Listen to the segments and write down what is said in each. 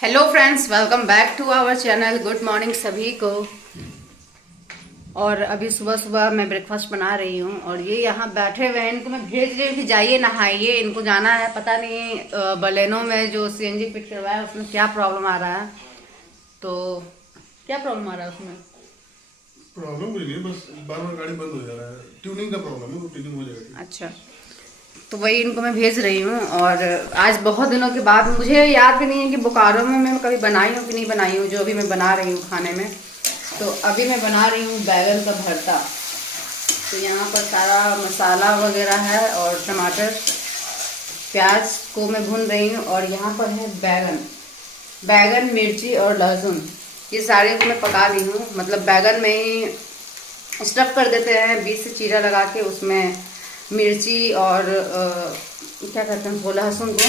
Hello friends, welcome back to our channel. Good morning सभी को। और अभी सुबह सुबह मैं ब्रेकफास्ट बना रही हूँ और ये यहाँ बैठे हुए हैं। इनको मैं भेज रही हूँ कि जाइए नहाइए, इनको जाना है। पता नहीं बलेनो में जो सीएनजी फिट करवाया है उसमें क्या प्रॉब्लम आ रहा है। तो क्या प्रॉब्लम आ रहा है उसमें? प्रॉब्लम कोई नहीं है, बस बार बार गाड़ी बंद हो जा रहा है। ट्यूनिंग का प्रॉब्लम है, वो ट्यूनिंग हो जाएगी। अच्छा, तो वही इनको मैं भेज रही हूँ। और आज बहुत दिनों के बाद, मुझे याद भी नहीं है कि बोकारो में मैं कभी बनाई हूँ कि नहीं बनाई हूँ। जो अभी मैं बना रही हूँ खाने में, तो अभी मैं बना रही हूँ बैगन का भरता। तो यहाँ पर सारा मसाला वगैरह है और टमाटर प्याज को मैं भून रही हूँ। और यहाँ पर है बैगन मिर्ची और लहसुन, ये सारे को मैं पका दी हूँ। मतलब बैगन में ही स्टफ कर देते हैं, बीच से चीरा लगा के उसमें मिर्ची और क्या कहते हैं वो लहसुन को।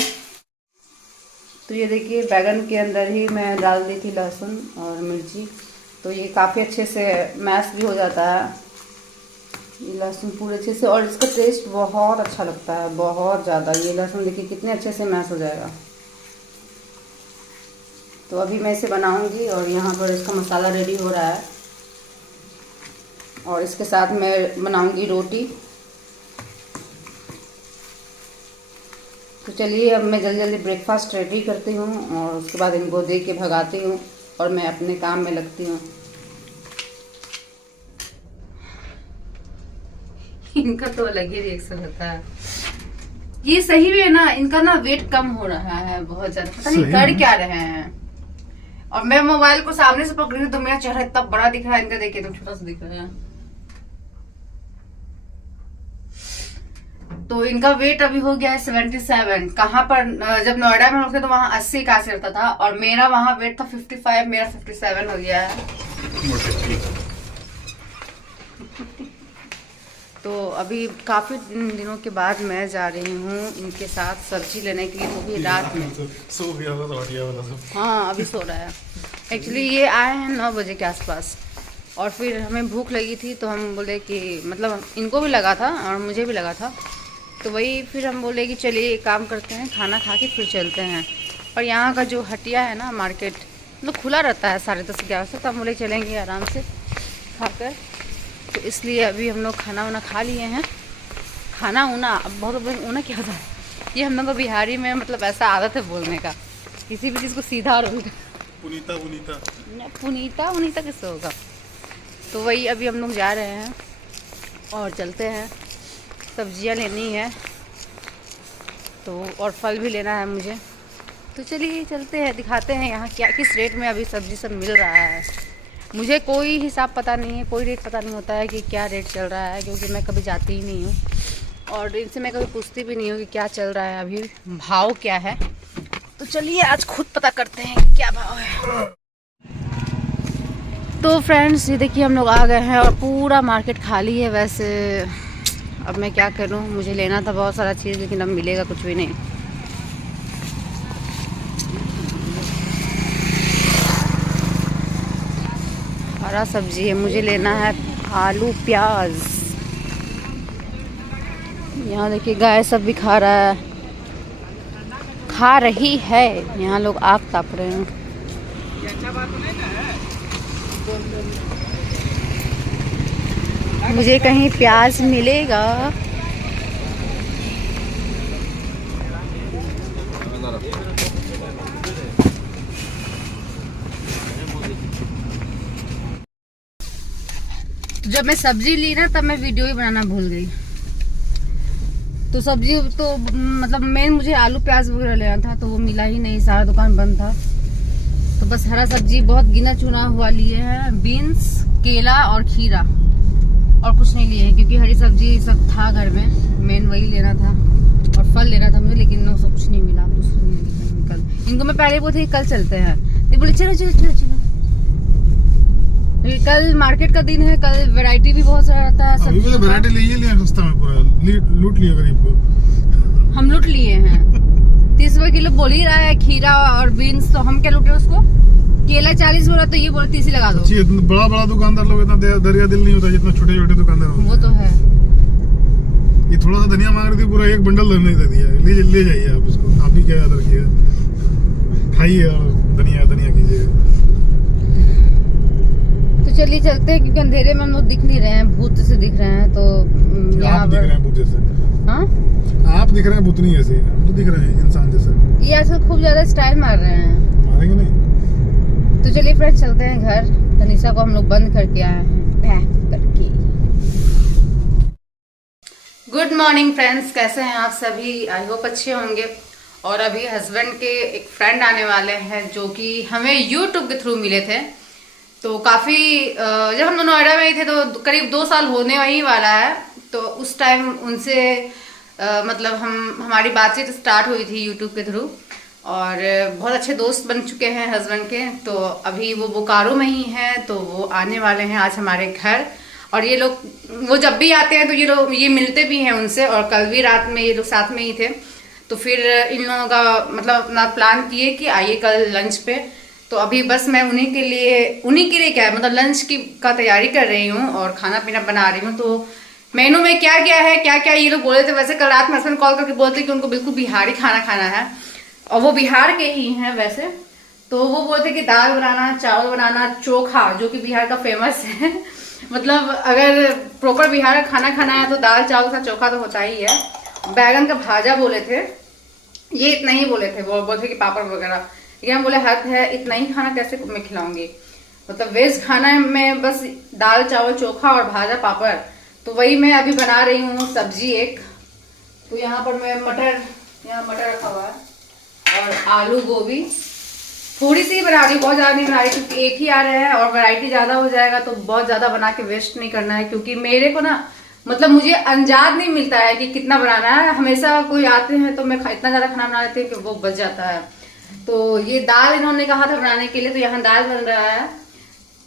तो ये देखिए बैगन के अंदर ही मैं डाल दी थी लहसुन और मिर्ची, तो ये काफ़ी अच्छे से मैश भी हो जाता है ये लहसुन पूरे अच्छे से। और इसका टेस्ट बहुत अच्छा लगता है, बहुत ज़्यादा। ये लहसुन देखिए कितने अच्छे से मैश हो जाएगा। तो अभी मैं इसे बनाऊंगी और यहाँ पर इसका मसाला रेडी हो रहा है और इसके साथ मैं बनाऊंगी रोटी। तो चलिए अब मैं जल्दी जल्दी ब्रेकफास्ट रेडी करती हूँ और उसके बाद इनको दे के भगाती हूँ और मैं अपने काम में लगती हूँ। इनका तो अलग ही रिएक्शन होता है। ये सही में ना, इनका ना वेट कम हो रहा है बहुत ज्यादा, पता नहीं कर क्या रहे हैं। और मैं मोबाइल को सामने से पकड़ी हूँ तो मेरा चेहरा इतना बड़ा दिख रहा है, इनका देखिए तो छोटा सा दिख रहा है। तो इनका वेट अभी हो गया है 77। कहाँ पर, जब नोएडा में होते तो वहाँ 80 का रहता था और मेरा वहाँ वेट था 55, मेरा 57 हो गया है। तो अभी काफी दिनों के बाद मैं जा रही हूँ इनके साथ सब्जी लेने के लिए, वो भी रात में। सो गया था तो हटिया वाला सब। हाँ, अभी सो रहा है। एक्चुअली ये आए हैं 9 बजे के आसपास और फिर हमें भूख लगी थी तो हम बोले कि, मतलब इनको भी लगा था और मुझे भी लगा था, तो वही फिर हम बोले कि चलिए एक काम करते हैं, खाना खा के फिर चलते हैं। और यहाँ का जो हटिया है ना, मार्केट मतलब खुला रहता है 10:30-11 से, तो हम बोले चलेंगे आराम से खाकर। तो इसलिए अभी हम लोग खाना वाना खा लिए हैं। खाना ऊना, अब बहुत ऊना क्या होता है, ये हम लोग को बिहारी में मतलब ऐसा आदत है बोलने का, किसी भी चीज़ को सीधा और उल्टा। पुनीता किससे होगा। तो वही अभी हम लोग जा रहे हैं और चलते हैं। सब्जियां लेनी है तो, और फल भी लेना है मुझे। तो चलिए चलते हैं, दिखाते हैं यहाँ क्या किस रेट में अभी सब्जी सब मिल रहा है। मुझे कोई हिसाब पता नहीं है, कोई रेट पता नहीं होता है कि क्या रेट चल रहा है, क्योंकि मैं कभी जाती ही नहीं हूँ और इनसे मैं कभी पूछती भी नहीं हूँ कि क्या चल रहा है, अभी भाव क्या है। तो चलिए आज खुद पता करते हैं क्या भाव है। तो फ्रेंड्स ये देखिए हम लोग आ गए हैं और पूरा मार्केट खाली है। वैसे अब मैं क्या करूं, मुझे लेना था बहुत सारा चीज़, लेकिन अब मिलेगा कुछ भी नहीं। हरा सब्जी है, मुझे लेना है आलू प्याज। यहाँ देखिए गाय सब भी खा रही है। यहाँ लोग आग ताप रहे हैं। मुझे कहीं प्याज मिलेगा? जब मैं सब्जी ली ना तब मैं वीडियो ही बनाना भूल गई। तो सब्जी तो मतलब मेन मुझे आलू प्याज वगैरह लेना था, तो वो मिला ही नहीं, सारा दुकान बंद था। तो बस हरा सब्जी बहुत गिना चुना हुआ लिए हैं, बीन्स, केला और खीरा, और कुछ नहीं लिए हैं क्योंकि हरी सब्जी सब था घर में। मेन वही लेना था और फल लेना था मुझे, लेकिन उसको कुछ नहीं मिला। कल इनको मैं पहले बोलती थी कल चलते हैं, तो बोले चलो चलो चलो चलो। कल मार्केट का दिन है, कल वैरायटी भी बहुत सारा रहता है। अभी तो वैरायटी ले लिया सस्ता में, पूरा लूट लिया गरीब को। हम लूट लिए हैं 30 रुपए किलो बोल ही रहा है खीरा और बीन्स, तो हम क्या लूटे उसको। केला 40 बोला तो ये बोले 30 लगा दो। बड़ा बड़ा दुकानदार लोग इतना दरिया दिल नहीं होता जितना छोटे छोटे दुकानदार होते हैं। वो तो है। ये थोड़ा सा धनिया मांग रही थी, पूरा एक बंडल धनिया दे दिया। ले जाइए आप उसको, आप ही क्या याद रखिए, खाइए। धनिया धनिया कीजिएगा। तो चलिए चलते हैं, क्योंकि अंधेरे में हम लोग दिख नहीं रहे हैं, भूत जैसे दिख रहे हैं। तो आप दिख रहे हैं भूत जैसे। हाँ, आप दिख रहे हैं भूतनी जैसे, हम तो दिख रहे हैं इंसान जैसे। ये आजकल खूब ज्यादा स्टाइल मार रहे हैं। मारेंगे नहीं। तो चलिए फ्रेंड्स चलते हैं घर। तनिषा को हम लोग बंद करके आए हैं पैक करके। गुड मॉर्निंग फ्रेंड्स, कैसे हैं आप सभी? आई होप अच्छे होंगे। और अभी हस्बैंड के एक फ्रेंड आने वाले हैं जो कि हमें यूट्यूब के थ्रू मिले थे। तो काफ़ी जब हम दोनों नोएडा में ही थे तो करीब 2 साल होने ही वाला है। तो उस टाइम उनसे मतलब हमारी बातचीत स्टार्ट हुई थी यूट्यूब के थ्रू, और बहुत अच्छे दोस्त बन चुके हैं हस्बैंड के। तो अभी वो बोकारो में ही हैं, तो वो आने वाले हैं आज हमारे घर। और ये लोग, वो जब भी आते हैं तो ये मिलते भी हैं उनसे, और कल भी रात में ये लोग साथ में ही थे। तो फिर इन लोगों का मतलब अपना प्लान किए कि आइए कल लंच पे। तो अभी बस मैं उन्हीं के लिए क्या है, मतलब लंच का तैयारी कर रही हूँ और खाना पीना बना रही हूँ। तो मेनू में क्या क्या है, क्या क्या ये लोग बोले थे। वैसे कल रात में हस्बैंड कॉल करके बोलते कि उनको बिल्कुल बिहारी खाना खाना है, और वो बिहार के ही हैं वैसे। तो वो बोलते कि दाल बनाना, चावल बनाना, चोखा, जो कि बिहार का फेमस है मतलब अगर प्रॉपर बिहार का खाना खाना है तो दाल चावल का चोखा तो होता ही है। बैगन का भाजा बोले थे, ये इतना ही बोले थे। वो बोलते कि पापड़ वगैरह, लेकिन हम बोले हद है, इतना ही खाना कैसे मैं खिलाऊंगी। मतलब वेज खाना में बस दाल चावल चोखा और भाजा पापड़। तो वही मैं अभी बना रही हूँ सब्जी एक। तो यहाँ पर मैं मटर रखा हुआ है और आलू गोभी थोड़ी सी बना रही हूँ, बहुत ज़्यादा नहीं बना रही, क्योंकि एक ही आ रहे हैं और वैरायटी ज़्यादा हो जाएगा तो बहुत ज़्यादा बना के वेस्ट नहीं करना है। क्योंकि मेरे को ना, मतलब मुझे अंदाज नहीं मिलता है कि कितना बनाना है। हमेशा कोई आते हैं तो मैं इतना ज़्यादा खाना बना लेती हूँ कि वो बच जाता है। तो ये दाल इन्होंने कहा था बनाने के लिए, तो यहाँ दाल बन रहा है।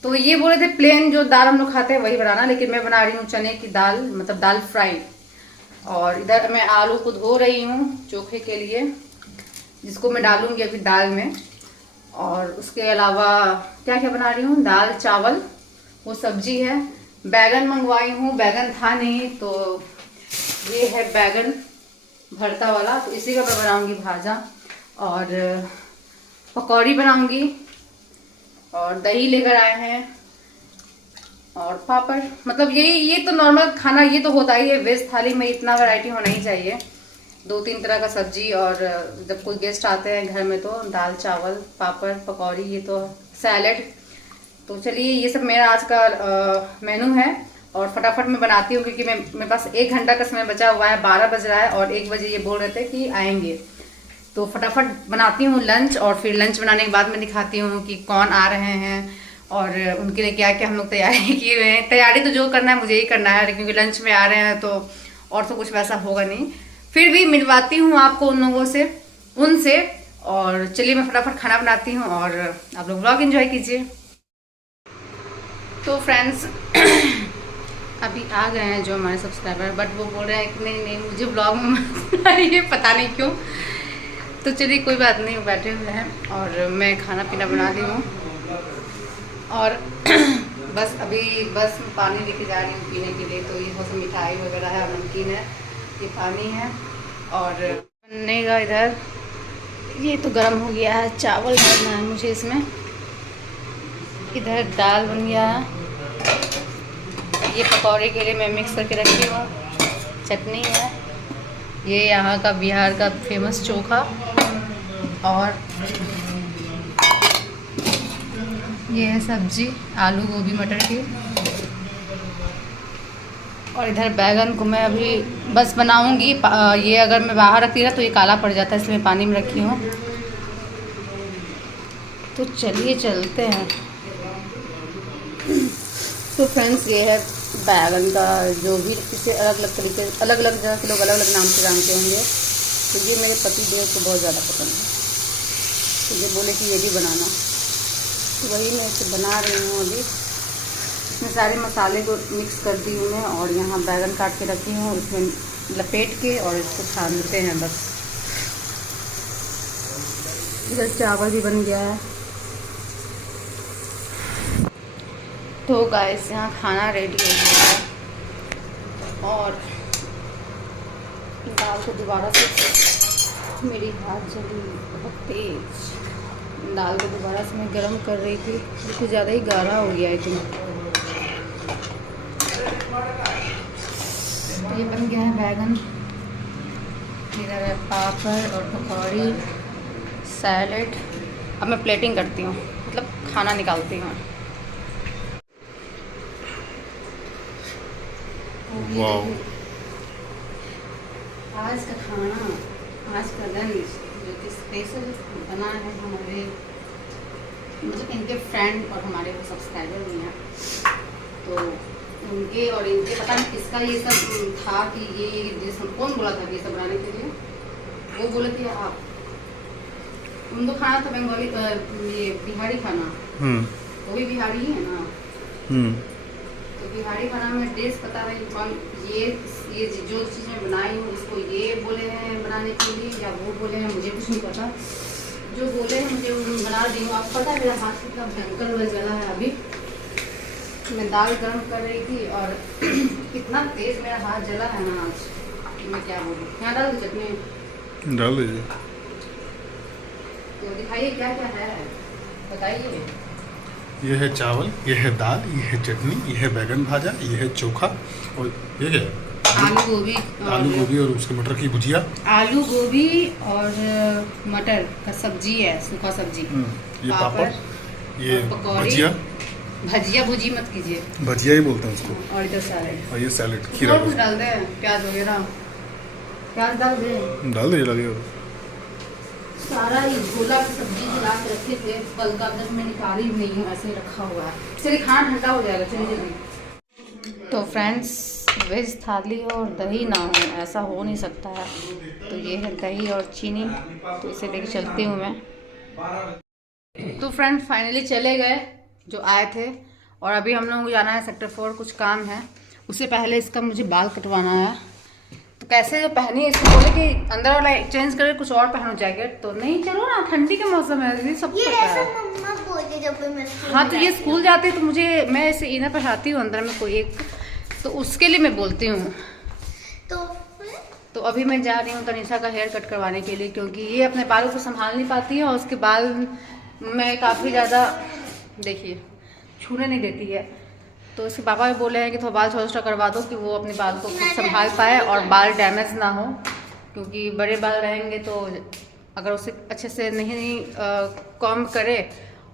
तो ये बोले थे प्लेन जो दाल हम लोग खाते हैं वही बनाना, लेकिन मैं बना रही हूँ चने की दाल, मतलब दाल फ्राई। और इधर मैं आलू को धो रही हूँ चोखे के लिए, जिसको मैं डालूंगी अभी दाल में। और उसके अलावा क्या क्या बना रही हूँ, दाल चावल, वो सब्जी है। बैगन मंगवाई हूँ, बैगन था नहीं, तो ये है बैगन भरता वाला, तो इसी का मैं बनाऊंगी भाजा। और पकौड़ी बनाऊंगी, और दही लेकर आए हैं, और पापड़। मतलब ये तो नॉर्मल खाना ये तो होता ही है। वेज थाली में इतना वैरायटी होना ही चाहिए, 2-3 तरह का सब्जी। और जब कोई गेस्ट आते हैं घर में तो दाल चावल पापड़ पकौड़ी, ये तो सैलेड। तो चलिए ये सब मेरा आज का मेनू है। और फटाफट मैं बनाती हूँ, क्योंकि मेरे पास 1 घंटा का समय बचा हुआ है। 12 बज रहा है और 1 बजे ये बोल रहे थे कि आएंगे। तो फटाफट बनाती हूँ लंच, और फिर लंच बनाने के बाद मैं दिखाती हूँ कि कौन आ रहे हैं और उनके लिए क्या क्या हम लोग तैयारी किए हुए हैं। तैयारी तो जो करना है मुझे ही करना है, क्योंकि लंच में आ रहे हैं तो और तो कुछ वैसा होगा नहीं। फिर भी मिलवाती हूँ आपको उन लोगों से, उनसे। और चलिए मैं फटाफट खाना बनाती हूँ और आप लोग व्लॉग एंजॉय कीजिए। तो फ्रेंड्स अभी आ गए हैं जो हमारे सब्सक्राइबर, बट वो बोल रहे हैं कि नहीं मुझे व्लॉग में ये पता नहीं क्यों। तो चलिए कोई बात नहीं, बैठे हुए हैं और मैं खाना पीना बना दी हूँ। और बस अभी बस में पानी लेके जा रही हूँ पीने के लिए। तो ये बहुत मिठाई वगैरह है, नमकीन है, ये पानी है। और बनेगा इधर, ये तो गर्म हो गया है, चावल डालना है मुझे इसमें। इधर दाल बन गया है, ये पकौड़े के लिए मैं मिक्स करके रखी हूँ। चटनी है, ये यहाँ का बिहार का फेमस चोखा, और ये है सब्जी आलू गोभी मटर की। और इधर बैगन को मैं अभी बस बनाऊंगी। ये अगर मैं बाहर रखती ना तो ये काला पड़ जाता है, इसलिए मैं पानी में रखी हूँ। तो चलिए चलते हैं। तो फ्रेंड्स ये है बैगन का, जो भी इसे अलग अलग तरीके, अलग अलग जगह के लोग अलग अलग नाम से जानते होंगे। तो ये मेरे पति देव को बहुत ज़्यादा पसंद है, तो ये बोले कि ये भी बनाना। तो वही मैं इसे बना रही हूँ अभी। इसमें सारे मसाले को मिक्स कर दी हूँ मैं, और यहाँ बैगन काट के रखी हूँ, इसमें लपेट के और इसको छानते हैं बस। इधर चावल भी बन गया है। तो गाइस यहाँ खाना रेडी हो गया है, और दाल को दोबारा से, मेरी हाथ जली बहुत तेज, दाल को दोबारा से मैं गर्म कर रही थी, कुछ ज़्यादा ही गाढ़ा हो गया है। तो ये बन गया है बैगन, इधर है पापड़ और पकौड़ी, सैलेड। अब मैं प्लेटिंग करती हूँ, मतलब खाना निकालती हूँ। वाह, आज का खाना, आज का लंच जो कि स्पेशल बना है हमारे, मतलब इनके फ्रेंड और हमारे सब्सक्राइबर भी हैं, तो उनके और इनके पता नहीं किसका ये सब था कि ये डिश कौन बोला था ये सब बनाने के लिए। वो बोले थे आप, उनको खाना था बंगाली, ये बिहारी खाना। वो भी बिहारी ही है ना। तो बिहारी खाना में डिश पता नहीं कौन, ये जो चीज़ मैं बनाई हूँ उसको ये बोले हैं बनाने के लिए या वो बोले हैं, मुझे कुछ नहीं पता। जो बोले हैं मुझे बना दी हूँ। आपको पता है मेरा हाथ कितना भयंकर जला है। अभी मैं दाल गर्म कर रही थी और कितना तेज मेरा हाथ जला है ना आज, मैं क्या बोलूँ। यहाँ डाल दो चटनी, डाल दीजिए। तो दिखाइए क्या क्या है, बताइए। ये है चावल, ये है दाल, ये है चटनी, ये है बैगन भाजा, ये है चोखा, और ये क्या है? आलू गोभी और उसके मटर की भुजिया। आलू गोभी और मटर का सब्जी है, सूखा सब्जी। ये पापड़, ये भुजिया। भजिया भुजी मत कीजिए, भजिया ही बोलते हैं उसको। और इधर सैलेड, और ये सैलेड, खीरा। और कुछ डाल दें, प्याज वगैरह, प्याज डाल दें, डाल दीजिए। सारा ये झोला की सब्जी मिला के रखे थे कल का, जब मैं निकाली भी नहीं हूँ, ऐसे ही रखा हुआ है। चलिए खाना ठंडा हो जाएगा, चलिए जल्दी। तो फ्रेंड्स, वेज थाली और दही ना हो ऐसा हो नहीं सकता है। तो ये है दही और चीनी, तो इसे लेके चलती हूँ मैं। तो फ्रेंड्स फाइनली चले गए जो आए थे, और अभी हम लोगों को जाना है सेक्टर 4, कुछ काम है। उससे पहले इसका मुझे बाल कटवाना है। तो कैसे जो पहनी है, इसको बोले कि अंदर वाला चेंज करके कुछ और पहनो जैकेट, तो नहीं चलो ना, ठंडी का मौसम है, ये सब पता है। मम्मा बोलती जब मैं स्कूल हाँ, तो ये स्कूल जाते हैं तो मुझे, मैं इसे इनर पहनाती हूँ अंदर में कोई एक, तो उसके लिए मैं बोलती हूँ। तो अभी मैं जा रही हूँ तनिषा का हेयर कट करवाने के लिए, क्योंकि ये अपने बालों को संभाल नहीं पाती है और उसके बाल में काफ़ी ज़्यादा, देखिए, छूने नहीं देती है। तो इसके पापा भी बोले हैं कि थोड़ा बाल छोटा करवा दो कि वो अपने बाल को खुद संभाल पाए और बाल डैमेज ना हो, क्योंकि बड़े बाल रहेंगे तो अगर उसे अच्छे से नहीं कॉम्ब करे,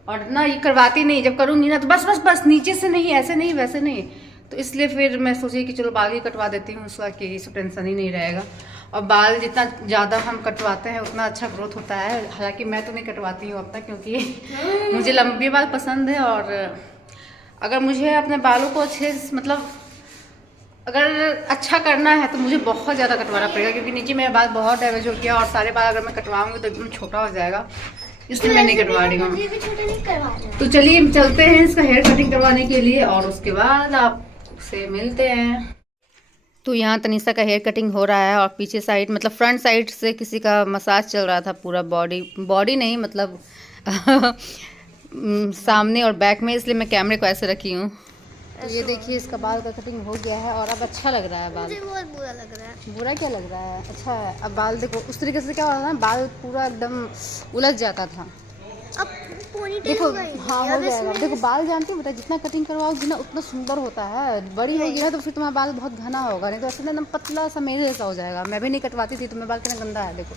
और ना ये करवाती नहीं, जब करूँगी ना तो बस नीचे से नहीं, ऐसे नहीं वैसे नहीं। तो इसलिए फिर मैं सोची कि चलो बाल ही कटवा देती हूँ उसका, कि इसको टेंशन ही नहीं रहेगा। और बाल जितना ज़्यादा हम कटवाते हैं उतना अच्छा ग्रोथ होता है। हालांकि मैं तो नहीं कटवाती हूँ अब तक, क्योंकि मुझे लंबे बाल पसंद है, और अगर मुझे अपने बालों को अच्छे, मतलब अगर अच्छा करना है तो मुझे बहुत ज़्यादा कटवाना पड़ेगा, क्योंकि नीचे मेरा बाल बहुत डैमेज हो गया, और सारे बाल अगर मैं कटवाऊँगी तो एकदम छोटा हो जाएगा, इसलिए मैं नहीं कटवा रही हूँ। तो चलिए चलते हैं इसका हेयर कटिंग करवाने के लिए, और उसके बाद आपसे मिलते हैं। तो यहाँ तनिषा का हेयर कटिंग हो रहा है, और पीछे साइड, मतलब फ्रंट साइड से किसी का मसाज चल रहा था, पूरा बॉडी नहीं, मतलब सामने और बैक में, इसलिए मैं कैमरे को ऐसे रखी हूँ। तो ये देखिए इसका बाल का कटिंग हो गया है, और अब अच्छा लग रहा है बाल। मुझे बहुत बुरा लग रहा है। बुरा क्या लग रहा है? अच्छा है। अब बाल देखो, उस तरीके से क्या हो रहा है, बाल पूरा एकदम उलझ जाता था। अब पोनीटेल देखो, हो गई। हाँ हो जाएगा। देखो बाल जानते हो बेटा, जितना कटिंग करवाओगी ना उतना सुंदर होता है। बड़ी होगी ना तो फिर तुम्हारा बाल बहुत घना होगा, नहीं तो ऐसे एकदम पतला सा मेरे जैसा हो जाएगा। मैं भी नहीं कटवाती थी तो मेरा बाल कितना गंदा है, देखो।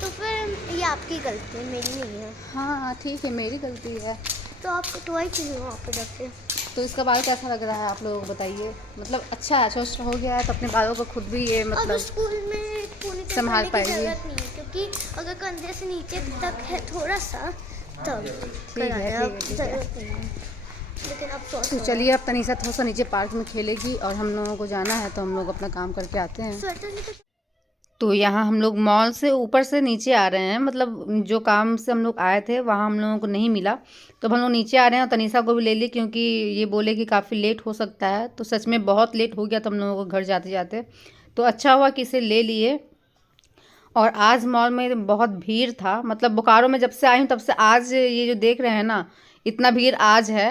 तो फिर ये आपकी गलती है, मेरी नहीं है। हाँ ठीक है, मेरी गलती है। तो आप कटवाई क्यों वहाँ पे जाके? तो इसका बाल कैसा लग रहा है आप लोग बताइए? मतलब अच्छा है, स्वस्थ हो गया है, तो अपने बालों को खुद भी ये मतलब स्कूल में पोनीटेल संभाल पाएगी। जरूरत नहीं है, क्योंकि अगर कंधे से नीचे तक है थोड़ा सा, तब ठीक है। जरूरत नहीं है। लेकिन अब तो चलिए, अब तनिषा थोड़ा सा नीचे पार्क में खेलेगी, और हम लोगों को जाना है, तो हम लोग अपना काम करके आते हैं। स्वेटर तो यहाँ हम लोग मॉल से ऊपर से नीचे आ रहे हैं, मतलब जो काम से हम लोग आए थे वहाँ हम लोगों को नहीं मिला, तो हम लोग नीचे आ रहे हैं। और तनिषा को भी ले ली, क्योंकि ये बोले कि काफ़ी लेट हो सकता है। तो सच में बहुत लेट हो गया था हम लोगों को घर जाते जाते, तो अच्छा हुआ कि इसे ले लिए। और आज मॉल में बहुत भीड़ था, मतलब बोकारो में जब से आई हूँ तब से आज ये जो देख रहे हैं ना, इतना भीड़ आज है।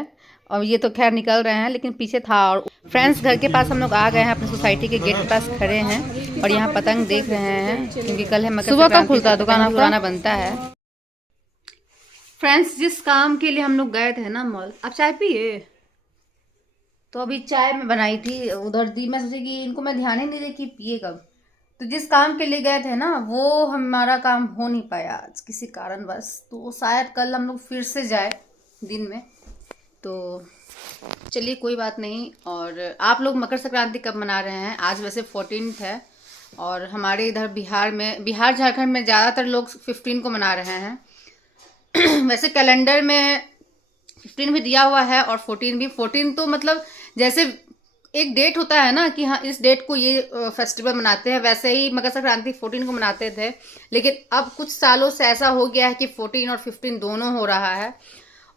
और ये तो खैर निकल रहे हैं, लेकिन पीछे था। और फ्रेंड्स, घर के पास हम लोग आ गए हैं, अपने सोसाइटी के गेट के पास खड़े हैं, और यहाँ पतंग देख रहे हैं, क्योंकि कल है मकर संक्रांति। सुबह का खुलता है दुकान, पुराना बनता है। फ्रेंड्स, जिस काम के लिए हम लोग गए थे ना मॉल, आप चाय पिए? तो अभी चाय मैं बनाई थी, उधर दी, मैं सोची कि इनको मैं ध्यान ही नहीं दी कि पिए कब। तो जिस काम के लिए गए थे ना, वो हमारा काम हो नहीं पाया आज किसी कारणवश। तो शायद कल हम लोग फिर से जाए दिन में। तो चलिए कोई बात नहीं। और आप लोग मकर संक्रांति कब मना रहे हैं? आज वैसे 14th है, और हमारे इधर बिहार झारखंड में ज़्यादातर लोग 15 को मना रहे हैं। वैसे कैलेंडर में 15 भी दिया हुआ है और 14 भी। 14 तो मतलब जैसे एक डेट होता है ना कि हाँ इस डेट को ये फेस्टिवल मनाते हैं, वैसे ही मकर संक्रांति 14 को मनाते थे। लेकिन अब कुछ सालों से ऐसा हो गया है कि 14 और 15 दोनों हो रहा है।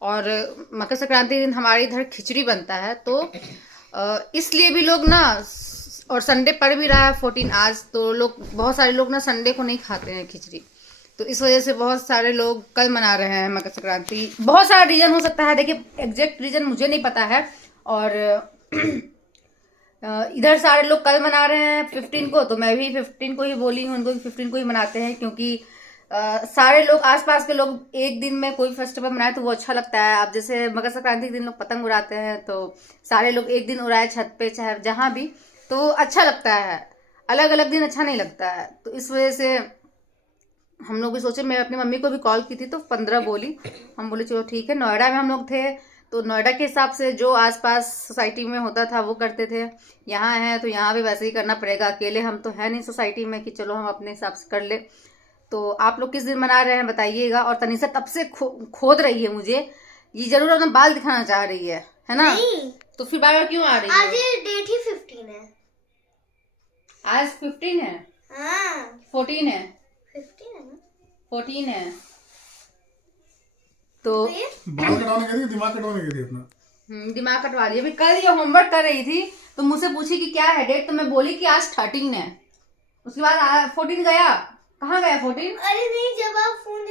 और मकर संक्रांति दिन हमारे इधर खिचड़ी बनता है, तो इसलिए भी लोग ना, और संडे पड़ भी रहा है 14 आज, तो लोग, बहुत सारे लोग ना संडे को नहीं खाते हैं खिचड़ी। तो इस वजह से बहुत सारे लोग कल मना रहे हैं मकर संक्रांति। बहुत सारा रीजन हो सकता है, देखिए एग्जैक्ट रीजन मुझे नहीं पता है। और इधर सारे लोग कल मना रहे हैं 15 को, तो मैं भी 15 को ही बोली हूँ उनको कि 15 को ही मनाते हैं, क्योंकि सारे लोग, आसपास के लोग एक दिन में कोई फेस्टिवल मनाए तो वो अच्छा लगता है। अब जैसे मकर संक्रांति के दिन लोग पतंग उड़ाते हैं, तो सारे लोग एक दिन उड़ाए छत पे चाहे जहाँ भी, तो अच्छा लगता है। अलग अलग दिन अच्छा नहीं लगता है। तो इस वजह से हम लोग भी सोचे, मैं अपनी मम्मी को भी कॉल की थी तो 15 बोली। हम बोले चलो ठीक है। नोएडा में हम लोग थे, तो नोएडा के हिसाब से जो आसपास सोसाइटी में होता था वो करते थे। यहाँ है तो यहाँ भी वैसे ही करना पड़ेगा। अकेले हम तो है नहीं सोसाइटी में कि चलो हम अपने हिसाब से कर ले। तो आप लोग किस दिन मना रहे हैं बताइएगा। और तनीषा तब से खोद रही है मुझे, ये जरूर अपना बाल दिखाना चाह रही है ना? नहीं। तो फिर बार बार क्यों आ रही है? आज डेट ही 15 है। आज 15 है? हाँ 14 है। 15 है ना? 14 है। तो बाल कटवाने गई थी, दिमाग कटवाने गई थी अपना। दिमाग कटवा लिया। अभी कल ये होमवर्क कर रही थी तो मुझसे पूछी कि क्या है डेट, तो मैं बोली कि आज 13 है। उसके बाद 14 गया। कहाँ गया 14? अरे नहीं, जब आप फोन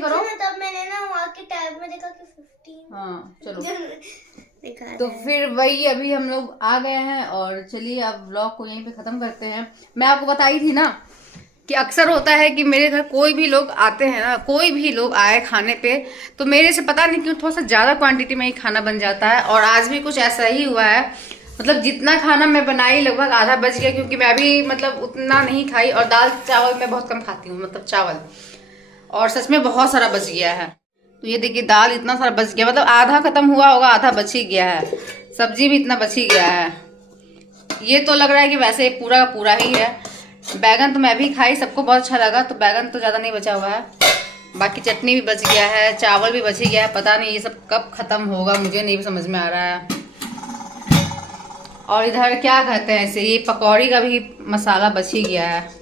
करो ना, तब मैंने ना वहाँ के टैब में देखा कि 15। हाँ चलो देखा तो फिर वही अभी हम लोग आ गए हैं। और चलिए अब व्लॉग को यहीं पे खत्म करते हैं। मैं आपको बताई थी ना कि अक्सर होता है कि मेरे घर कोई भी लोग आते हैं ना, कोई भी लोग आए खाने पे, तो मेरे से पता नहीं क्यों थोड़ा सा ज़्यादा क्वांटिटी में ही खाना बन जाता है। और आज भी कुछ ऐसा ही हुआ है। मतलब जितना खाना मैं बनाई लगभग आधा बच गया, क्योंकि मैं भी मतलब उतना नहीं खाई। और दाल चावल मैं बहुत कम खाती हूँ, मतलब चावल, और सच में बहुत सारा बच गया है। तो ये देखिए दाल इतना सारा बच गया, मतलब आधा खत्म हुआ होगा, आधा बच ही गया है। सब्जी भी इतना बच ही गया है। ये तो लग रहा है कि वैसे पूरा पूरा ही है। बैगन तो मैं भी खाई, सबको बहुत अच्छा लगा, तो बैगन तो ज़्यादा नहीं बचा हुआ है। बाकी चटनी भी बच गया है, चावल भी बच ही गया है। पता नहीं ये सब कब खत्म होगा, मुझे नहीं समझ में आ रहा है। और इधर क्या कहते हैं इसे, ये पकौड़ी का भी मसाला बच ही गया है।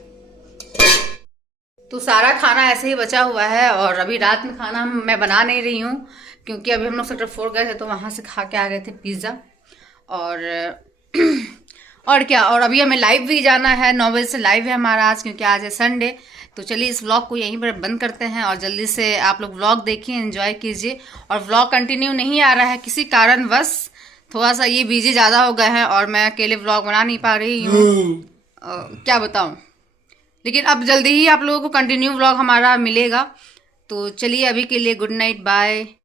तो सारा खाना ऐसे ही बचा हुआ है। और अभी रात में खाना मैं बना नहीं रही हूँ, क्योंकि अभी हम लोग सेक्टर 4 गए थे तो वहाँ से खा के आ गए थे पिज़्ज़ा। और क्या, और अभी हमें लाइव भी जाना है, 9 बजे से लाइव है हमारा आज, क्योंकि आज है संडे। तो चलिए इस व्लॉग को यहीं पर बंद करते हैं, और जल्दी से आप लोग व्लॉग देखिए, एंजॉय कीजिए। और व्लॉग कंटिन्यू नहीं आ रहा है किसी कारणवश, थोड़ा सा ये बिजी ज़्यादा हो गए हैं और मैं अकेले व्लॉग बना नहीं पा रही हूँ। क्या बताऊँ, लेकिन अब जल्दी ही आप लोगों को कंटिन्यू व्लॉग हमारा मिलेगा। तो चलिए अभी के लिए गुड नाइट, बाय।